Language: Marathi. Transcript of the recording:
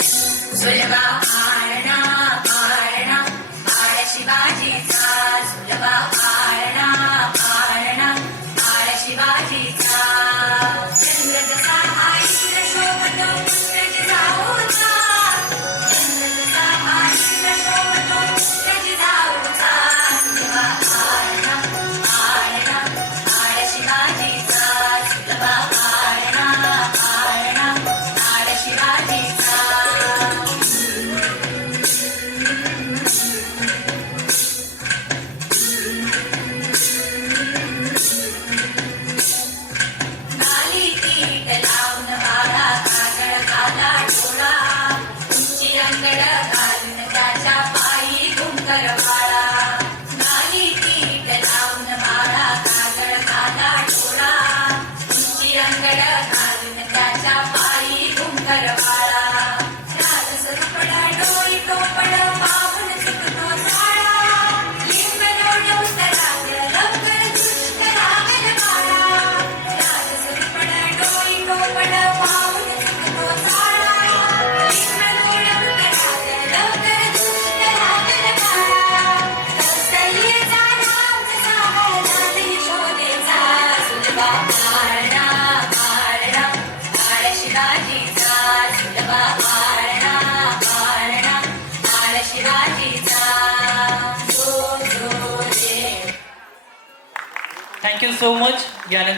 सुलभा आळणा आळणा आळ शिवाजीचा सुलभा आळणा आळणा आळ शिवाजीचा चंद्र जसा आईला शोभतो पुत्रजी जाऊचा चंद्र जसा आईला शोभतो पुत्रजी जाऊचा Sulabha आळणा आळणा आळ शिवाजीचा Sulabha आळणा आळणा आळ शिवाजीचा Thank you so much. यानंतर